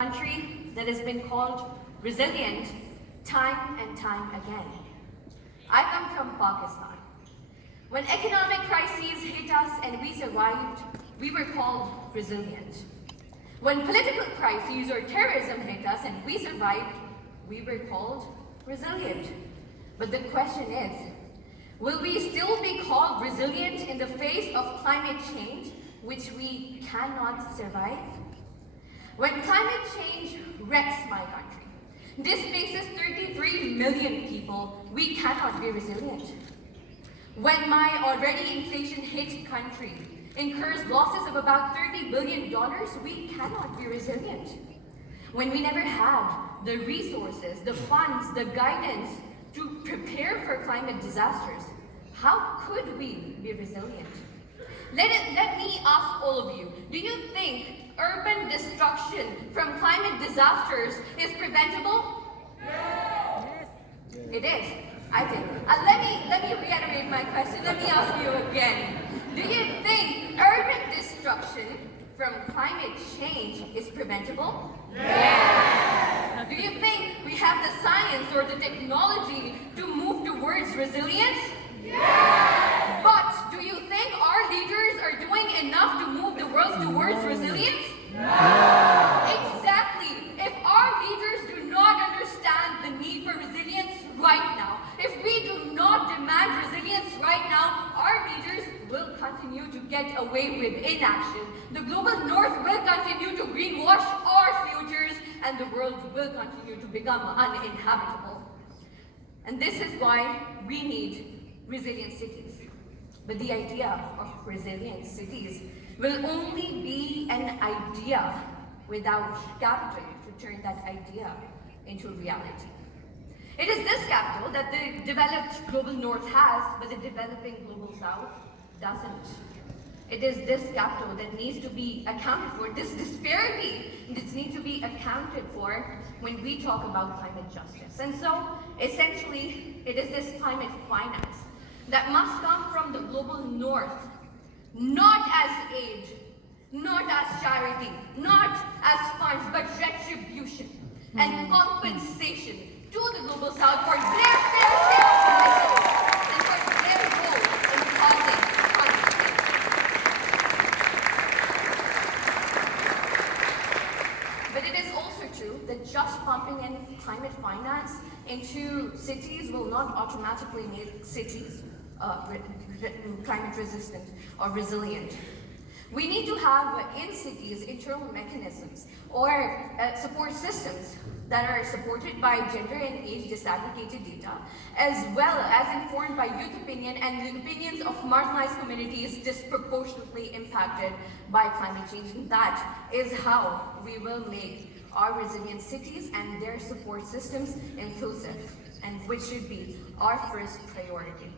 Country that has been called resilient time and time again. I come from Pakistan. When economic crises hit us and we survived, we were called resilient. When political crises or terrorism hit us and we survived, we were called resilient. But the question is, will we still be called resilient in the face of climate change, which we cannot survive? When climate change wrecks my country, displaces 33 million people, we cannot be resilient. When my already inflation-hit country incurs losses of about $30 billion, we cannot be resilient. When we never had the resources, the funds, the guidance to prepare for climate disasters, how could we be resilient? Let me ask all of you, do you think urban destruction from climate disasters is preventable? Yes. It is, I think. Let me reiterate my question. Let me ask you again. Do you think urban destruction from climate change is preventable? Yes. Do you think we have the science or the technology to move towards resilience? Yes. But do you think our leaders are doing enough to move the world towards resilience? No. Exactly. If our leaders do not understand the need for resilience right now, if we do not demand resilience right now, our leaders will continue to get away with inaction. The global north will continue to greenwash our futures, and the world will continue to become uninhabitable. And this is why we need resilient cities. But the idea of resilient cities will only be an idea without capital to turn that idea into reality. It is this capital that the developed global north has, but the developing global south doesn't. It is this capital that needs to be accounted for, this disparity that needs to be accounted for when we talk about climate justice. And so, essentially, it is this climate finance that must come from the global north, not as aid, not as charity, not as funds, but retribution and compensation to the global south for their fair share of emissions and for their role in causing climate change. But it is also true that just pumping in climate finance into cities will not automatically make cities climate resistant or resilient. We need to have in cities internal mechanisms or support systems that are supported by gender and age disaggregated data, as well as informed by youth opinion and the opinions of marginalized communities disproportionately impacted by climate change. And that is how we will make our resilient cities and their support systems inclusive, and which should be our first priority.